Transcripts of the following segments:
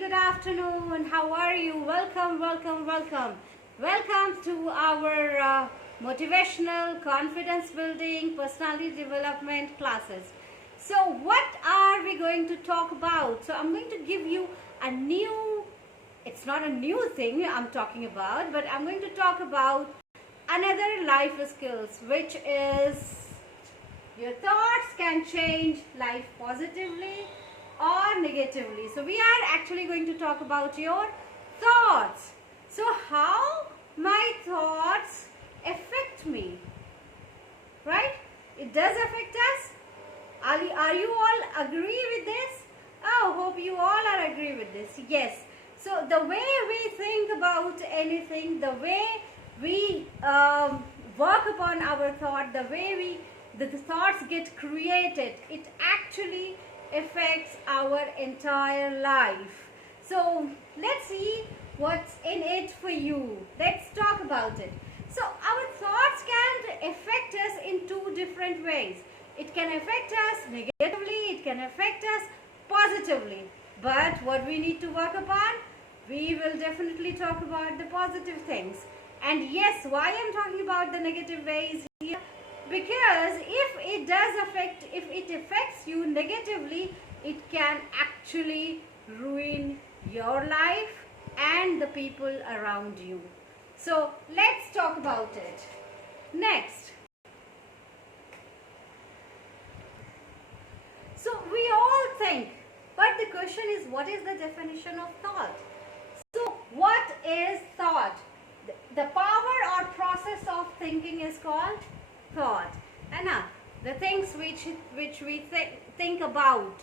good afternoon. How are you? Welcome, welcome, welcome. Welcome to our motivational, confidence building, personality development classes. So, what are we going to talk about? So, I'm going to give you a new, it's not a new thing I'm talking about, but I'm going to talk about another life skills, which is your thoughts can change life positively or negatively. So we are actually going to talk about your thoughts. So how my thoughts affect me, right? It does affect us. Are you all agree with this? Oh, hope you all are agree with this. Yes. So the way we think about anything, the way we work upon our thought, the way the thoughts get created, it actually affects our entire life. So let's see what's in it for you. Let's talk about it. So our thoughts can affect us in two different ways. It can affect us negatively, it can affect us positively. But what we need to work upon, we will definitely talk about the positive things. And yes, why I'm talking about the negative ways here? Because if it affects you negatively, it can actually ruin your life and the people around you. So let's talk about it. Next. So we all think, but the question is, what is the definition of thought? So what is thought? The power or process of thinking is called thought. And the things which we think about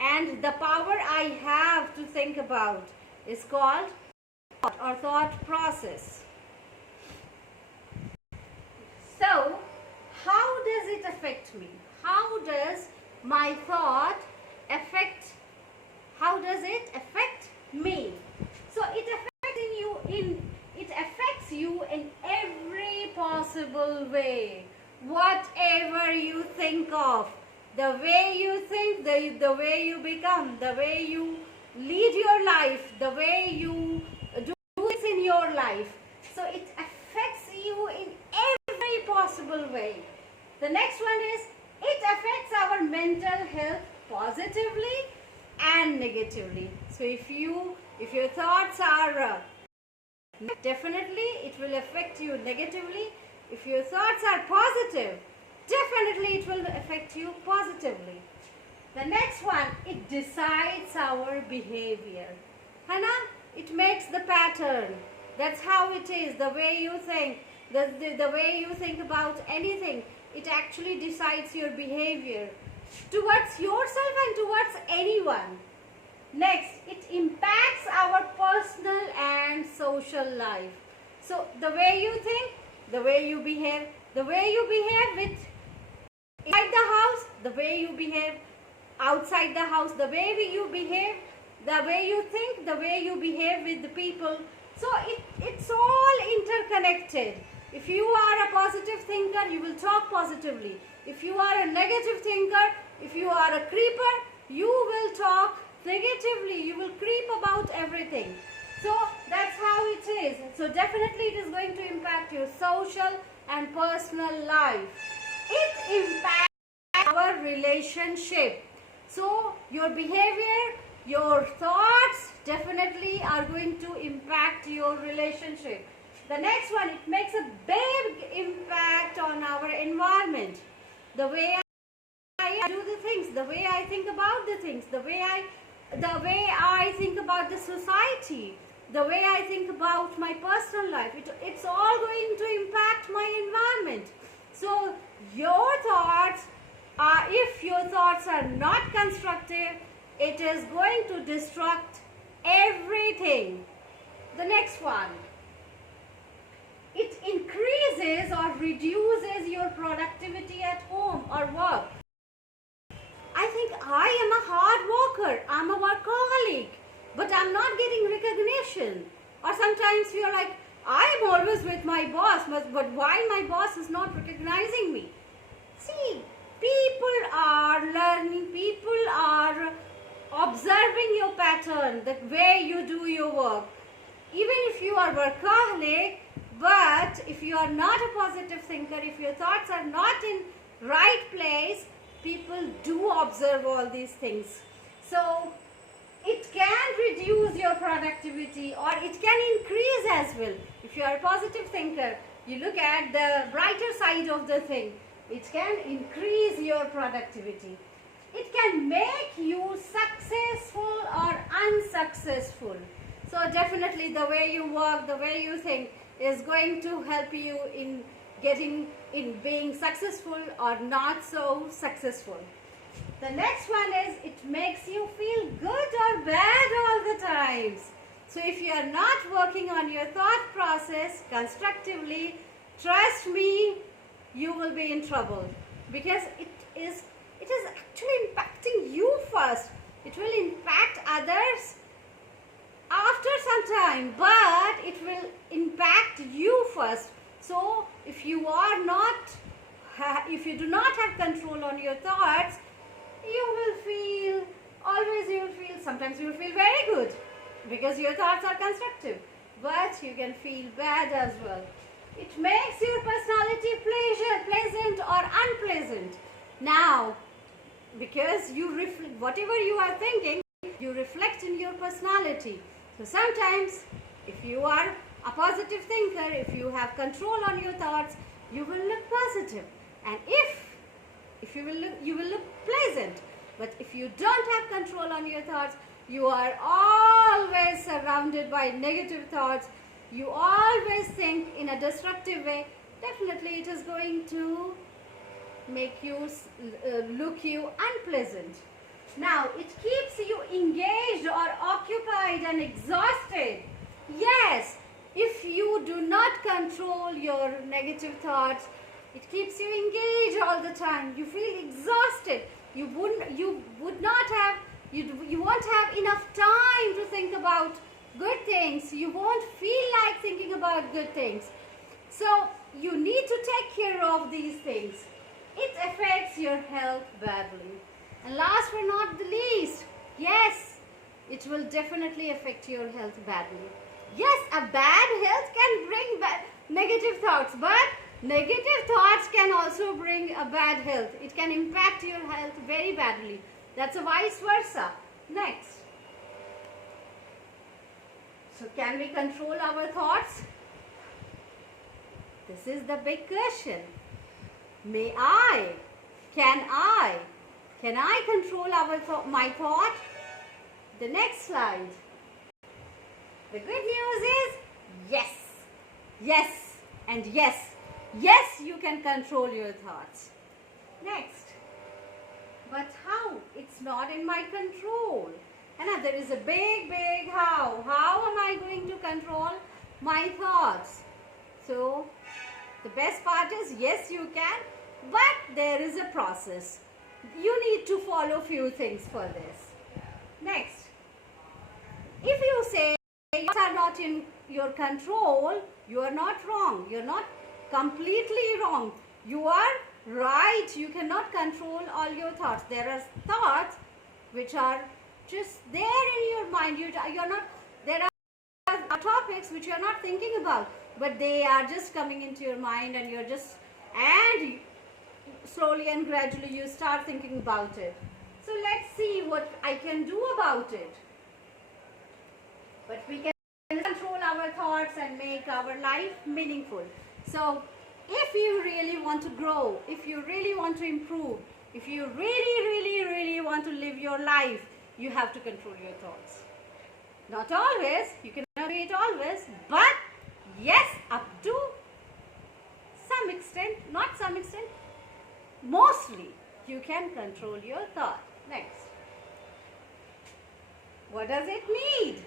and the power I have to think about is called thought or thought process. So how does it affect me? How does my thought affect, how does it affect me? So it affects you in every possible way. Whatever you think of, the way you think, the way you become, the way you lead your life, the way you do it in your life. So it affects you in every possible way. The next one is, it affects our mental health positively and negatively. So if your thoughts are definitely it will affect you negatively. If your thoughts are positive, definitely it will affect you positively. The next one, it decides our behavior. Hana? It makes the pattern. That's how it is. The way you think, the way you think about anything, it actually decides your behavior towards yourself and towards anyone. Next, it impacts our personal and social life. So the way you think, the way you behave with inside the house, the way you behave outside the house, the way you behave, the way you think, the way you behave with the people. So it's all interconnected. If you are a positive thinker, you will talk positively. If you are a negative thinker, if you are a creeper, you will talk negatively. You will creep about everything. So that's how it is. So definitely it is going to impact your social and personal life. It impacts our relationship. So your behavior, your thoughts definitely are going to impact your relationship. The next one, it makes a big impact on our environment. The way I do the things, the way I think about the things, the way I think about the society, the way I think about my personal life, it's all going to impact my environment. So your thoughts if your thoughts are not constructive, it is going to destruct everything. The next one, it increases or reduces your productivity at home or work. I think I am a hard worker, I'm a workaholic, but I'm not getting recognition. Or sometimes you're like, I am always with my boss, but why my boss is not recognizing me? See, people are learning, people are observing your pattern, the way you do your work. Even if you are workaholic, but if you are not a positive thinker, if your thoughts are not in right place, people do observe all these things. So it can reduce your productivity or it can increase as well. If you are a positive thinker, you look at the brighter side of the thing. It can increase your productivity. It can make you successful or unsuccessful. So definitely the way you work, the way you think is going to help you in being successful or not so successful. The next one is it makes you feel good or bad all the times. So if you are not working on your thought process constructively, trust me, you will be in trouble, because it is actually impacting you first. It will impact others after some time, but it will impact you first. So if you do not have control on your thoughts, sometimes you will feel very good because your thoughts are constructive, but you can feel bad as well. It makes your personality pleasant or unpleasant. Now, because whatever you are thinking, you reflect in your personality. So sometimes, if you are a positive thinker, if you have control on your thoughts, you will look positive, and if you will look pleasant. But if you don't have control on your thoughts, you are always surrounded by negative thoughts, you always think in a destructive way, definitely it is going to make you look you unpleasant. Now, it keeps you engaged or occupied and exhausted. Yes, if you do not control your negative thoughts, it keeps you engaged all the time. You feel exhausted. You won't have enough time to think about good things. You won't feel like thinking about good things. So you need to take care of these things. It affects your health badly. And last but not the least, yes, it will definitely affect your health badly. Yes, a bad health can bring negative thoughts, but negative thoughts can also bring a bad health. It can impact your health very badly. That's a vice versa. Next. So can we control our thoughts? This is the big question. May I? Can I? Can I control my thought? The next slide. The good news is yes. Yes and yes. Yes, you can control your thoughts. Next. But how? It's not in my control. And there is a big how. How am I going to control my thoughts? So, the best part is yes, you can, but there is a process. You need to follow few things for this. Next. If you say you are not in your control, you are not wrong. You are not completely wrong. You are right. You cannot control all your thoughts. There are thoughts which are just there in your mind. There are topics which you are not thinking about, but they are just coming into your mind, and slowly and gradually you start thinking about it. So let's see what I can do about it. But we can control our thoughts and make our life meaningful. So if you really want to grow, if you really want to improve, if you really want to live your life, you have to control your thoughts. Not always, you cannot do it always, but yes, up to some extent, not some extent, mostly you can control your thought. Next. What does it need?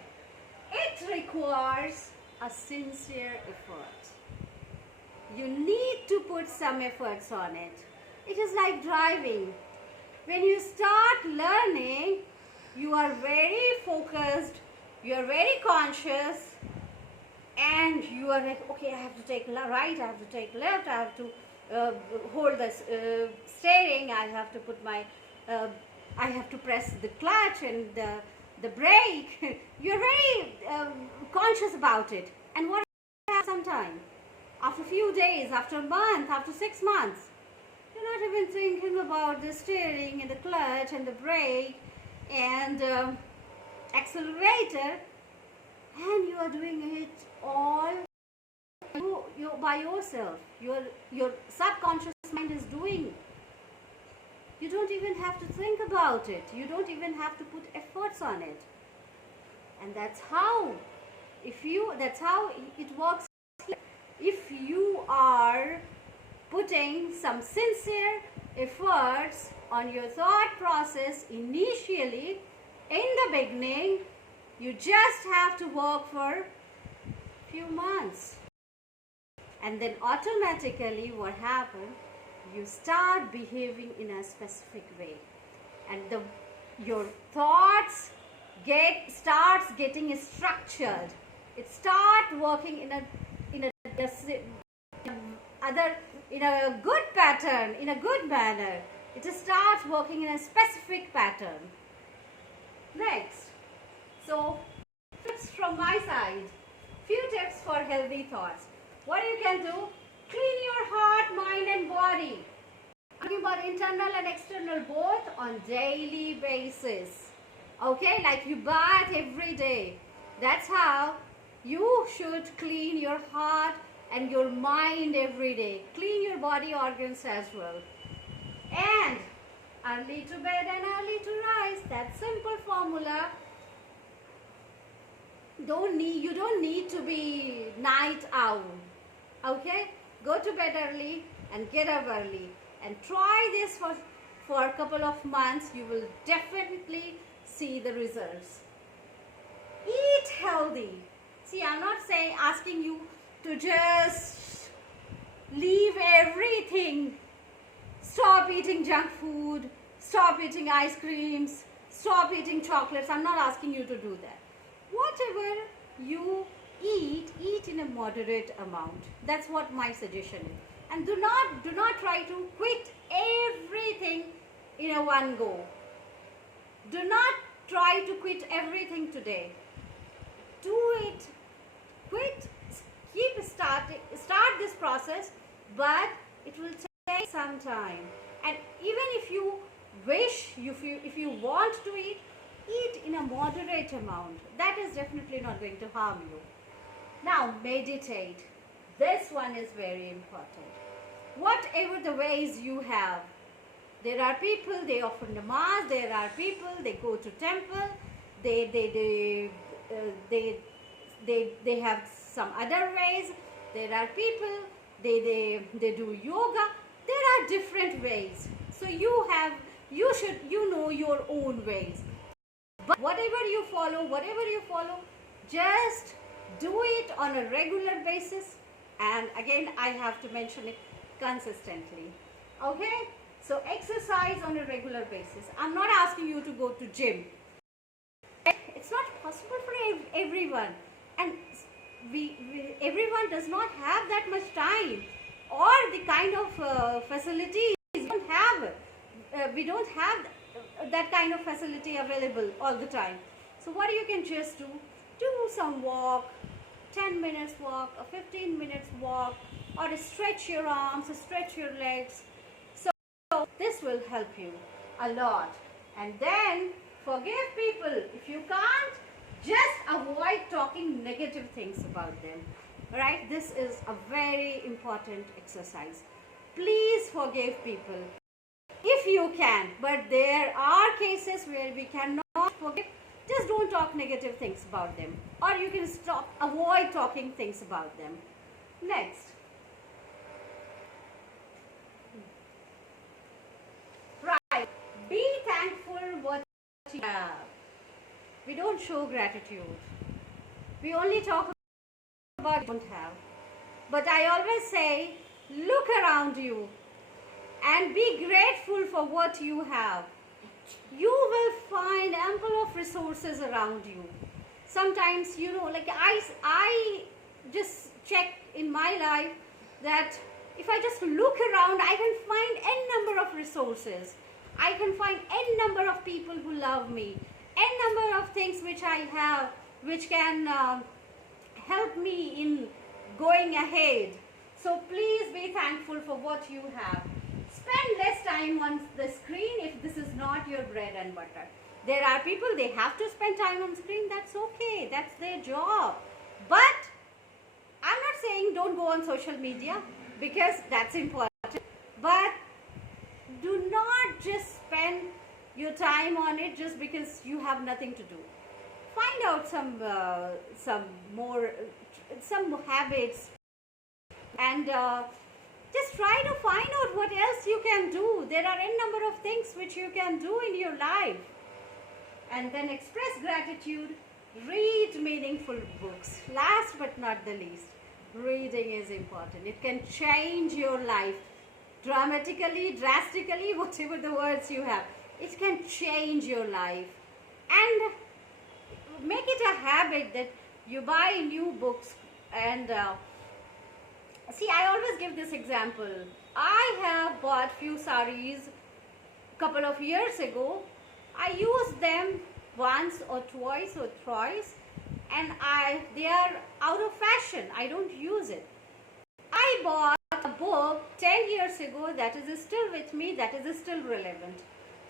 It requires a sincere effort. You need to put some efforts on it. It is like driving. When you start learning, you are very focused, you are very conscious, and you are like, okay, I have to take right, I have to take left, I have to hold the steering, I have to put my I have to press the clutch and the brake. You're very conscious about it. And what happens sometime? After a few days, after a month, after 6 months, you're not even thinking about the steering and the clutch and the brake and accelerator, and you are doing it all you by yourself. Your subconscious mind is doing. You don't even have to think about it. You don't even have to put efforts on it. And that's how it works. If you are putting some sincere efforts on your thought process initially, in the beginning, you just have to work for a few months. And then automatically what happens? You start behaving in a specific way. And your thoughts starts getting structured. It starts working in a good pattern, in a good manner. It starts working in a specific pattern. Next, so tips from my side. Few tips for healthy thoughts. What you can do? Clean your heart, mind and body. I'm talking about internal and external both on daily basis. Okay, like you bath every day. That's how you should clean your heart and your mind every day. Clean your body organs as well. And early to bed and early to rise. That simple formula. You don't need to be night owl. Okay? Go to bed early and get up early. And try this for a couple of months. You will definitely see the results. Eat healthy. See, I'm not asking you to just leave everything. Stop eating junk food. Stop eating ice creams. Stop eating chocolates. I'm not asking you to do that. Whatever you eat in a moderate amount. That's what my suggestion is. And do not try to quit everything in a one go. Do not try to quit everything today. Do it. Quit. Start this process, but it will take some time. And even if you wish, if you want to eat in a moderate amount. That is definitely not going to harm you. Now, meditate. This one is very important. Whatever the ways you have. There are people, they offer namaz. There are people, they go to temple. They have some other ways. There are people, they do yoga. There are different ways. So you know your own ways. But whatever you follow, just do it on a regular basis. And again, I have to mention it consistently. Okay? So exercise on a regular basis. I'm not asking you to go to gym. It's not possible for everyone. And everyone does not have that much time or the kind of facilities we don't have. We don't have that kind of facility available all the time. So what you can just do some walk, 10 minutes walk, a 15 minutes walk, or stretch your arms, stretch your legs. So this will help you a lot. And then forgive people. If you can't, just avoid talking negative things about them. Right? This is a very important exercise. Please forgive people if you can. But there are cases where we cannot forgive. Just don't talk negative things about them. Or you can avoid talking things about them. Next. Right. Be thankful what you have. We don't show gratitude. We only talk about what we don't have. But I always say, look around you and be grateful for what you have. You will find ample of resources around you. Sometimes, like I just check in my life that if I just look around, I can find n number of resources. I can find n number of people who love me, n number of things which I have, which can help me in going ahead. So please be thankful for what you have. Spend less time on the screen if this is not your bread and butter. There are people, they have to spend time on screen. That's okay. That's their job. But I'm not saying don't go on social media, because that's important. But do not just spend your time on it just because you have nothing to do. Find out some habits, and just try to find out what else you can do. There are n number of things which you can do in your life. And then express gratitude. Read meaningful books. Last but not the least, reading is important. It can change your life dramatically, drastically, whatever the words you have. It can change your life. And make it a habit that you buy new books. And see, I always give this example. I have bought few saris couple of years ago. I used them once or twice or thrice, and they are out of fashion. I don't use it. I bought a book 10 years ago that is still with me, that is still relevant.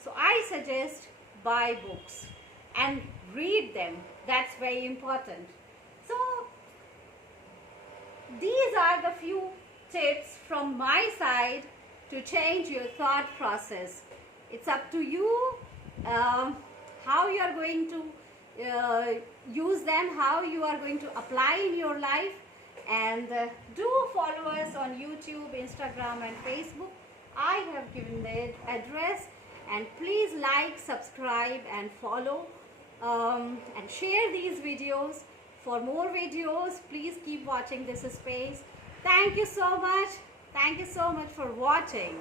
So I suggest buy books and read them. That's very important. So these are the few tips from my side to change your thought process. It's up to you how you are going to use them, how you are going to apply in your life. And do follow us on YouTube, Instagram and Facebook. I have given the address, and please like, subscribe and follow, and share these videos. For more videos, please keep watching this space. Thank you so much. Thank you so much for watching.